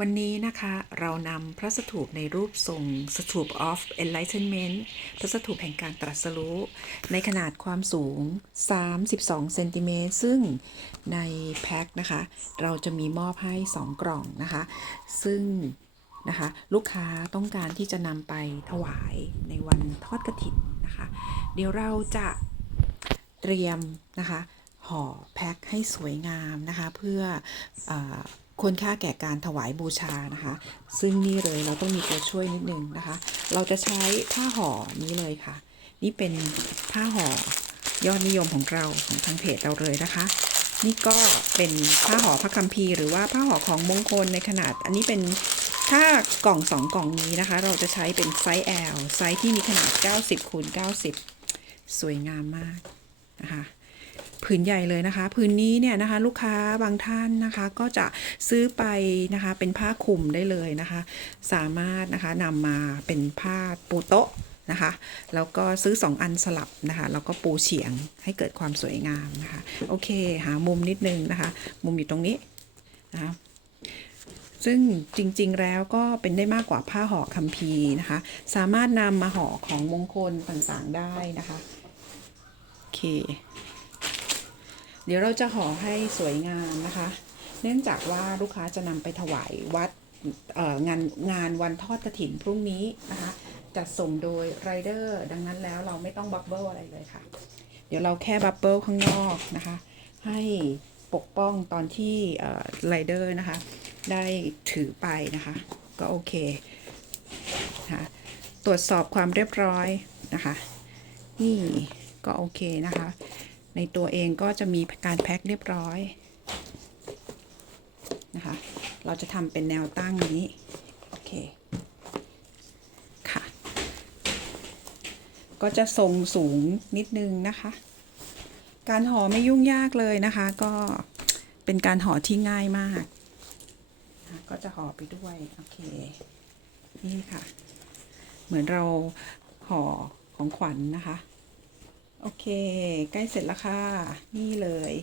วันนี้นะคะเรานำพระสถูปในรูปทรง Stup of Enlightenment พระสถูปแห่งการตรัสรู้ ในขนาดความสูง 32 เซนติเมตร ซึ่งในแพ็คนะคะ เราจะมีมอบให้ 2 กล่องนะคะ ซึ่งนะคะลูกค้าต้องการที่จะนำไปถวายในวันทอดกระถิ่นนะคะ เดี๋ยวเราจะเตรียมนะคะห่อแพ็คให้สวยงามนะคะ เพื่ออ ควรค่าแก่การถวายบูชานะคะ ซึ่งนี่เลยเราต้องมีตัวช่วยนิดนึงนะคะ เราจะใช้ผ้าห่อนี้เลยค่ะ นี่เป็นผ้าห่อยอดนิยมของเราของทางเพจเราเลยนะคะ นี่ก็เป็นผ้าห่อพระคัมภีร์หรือว่าผ้าห่อของมงคลในขนาด อันนี้เป็นถ้ากล่องสองกล่องนี้นะคะ เราจะใช้เป็นไซส์ L ไซส์ที่มีขนาด 90คูณ90 สวยงามมากนะคะ ผืนใหญ่เลยนะคะ ผืนนี้เนี่ยนะคะลูกค้าบางท่านนะคะก็จะซื้อไปนะคะเป็นผ้าคลุมได้เลยนะคะ สามารถนะคะนำมาเป็นผ้าปูโต๊ะนะคะแล้วก็ซื้อ 2 อันสลับนะคะแล้วก็ปูเฉียงให้เกิดความสวยงามนะคะโอเคหามุมนิดนึงนะคะ มุมอยู่ตรงนี้นะคะซึ่งจริงๆแล้วก็เป็นได้มากกว่าผ้าห่อคัมภีร์นะคะ สามารถนำมาห่อของมงคลต่างๆได้นะคะ โอเค เดี๋ยวเราจะห่อให้สวยงามนะคะ เนื่องจากว่าลูกค้าจะนำไปถวายวัดงานงานวันทอดกระถินพรุ่งนี้นะคะจัดส่งโดยไรเดอร์ดังนั้นแล้วเราไม่ต้องบับเบิลอะไรเลยค่ะ เดี๋ยวเราแค่บับเบิลข้างนอกนะคะ ให้ปกป้องตอนที่ไรเดอร์นะคะ ได้ถือไปนะคะ ก็โอเคนะคะตรวจสอบความเรียบร้อยนะคะ นี่ก็โอเคนะคะ ในตัวเองก็จะมีการแพ็คเรียบร้อยนะคะ เราจะทำเป็นแนวตั้งนี้ โอเค ค่ะ ก็จะทรงสูงนิดนึงนะคะ การห่อไม่ยุ่งยากเลยนะคะ ก็เป็นการห่อที่ง่ายมาก ก็จะห่อไปด้วย โอเค นี่ค่ะ เหมือนเราห่อของขวัญนนะคะ โอเค ใกล้เสร็จแล้วค่ะ นี่เลย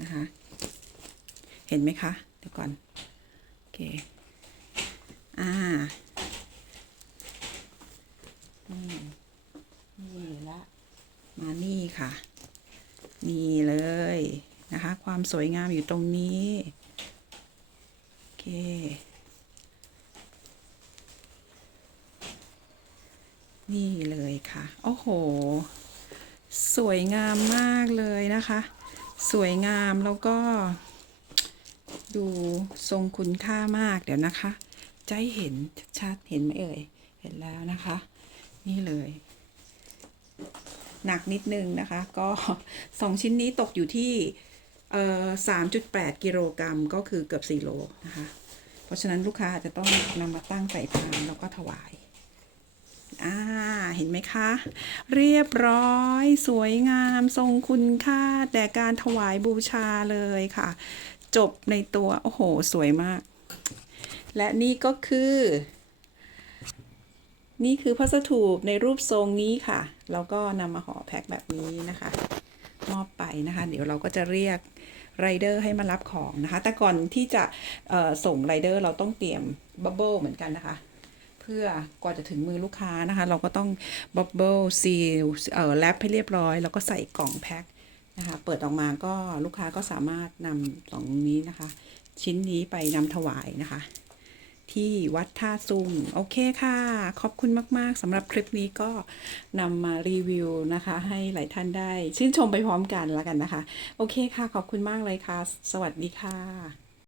นะคะ เห็นไหมคะ เดี๋ยวก่อน โอเค อ่านี่นี่ละมานี่ค่ะ นี่เลยนะคะ ความสวยงามอยู่ตรงนี้ โอเคนี่เลยค่ะ โอ้โห สวยงามมากเลยนะคะ สวยงามแล้วก็ ดูทรงคุณค่ามากเดี๋ยวนะคะ จะให้เห็นชัดเห็นไหมเอ่ย เห็นแล้วนะคะ นี่เลย หนักนิดนึงนะคะ ก็สองชิ้นนี้ตกอยู่ที่เออสามจุดแปดกิโลกรัมก็คือเกือบสี่โลนะคะ เพราะฉะนั้นลูกค้าจะต้องนำมาตั้งใส่พานแล้วก็ถวาย อ่า เห็นไหมคะ เรียบร้อย สวยงามทรงคุณค่าแต่การถวายบูชาเลยค่ะ จบในตัว โอ้โห สวยมาก และนี่ก็คือ นี่คือพัสถูปในรูปทรงนี้ค่ะ แล้วก็นำมาห่อแพ็คแบบนี้นะคะ มอบไปนะคะ เดี๋ยวเราก็จะเรียกไรเดอร์ให้มารับของนะคะ แต่ก่อนที่จะส่งไรเดอร์เราต้องเตรียมบับเบิลเหมือนกันนะคะ พื่อกว่าจะถึงมือลูกค้านะคะ เราก็ต้องบับเบิลซีลเอ่อแรปให้เรียบร้อย แล้วก็ใส่กล่องแพ็คนะคะ เปิดออกมาก็ลูกค้าก็สามารถนำสองนี้นะคะ ชิ้นนี้ไปนำถวายนะคะ ที่วัดท่าซุงโอเคค่ะ ขอบคุณมาก ๆสำหรับคลิปนี้ก็นำมารีวิวนะคะ ให้หลายท่านได้ชื่นชมไปพร้อมกันแล้วกันนะคะ โอเคค่ะ ขอบคุณมากเลยค่ะ สวัสดีค่ะ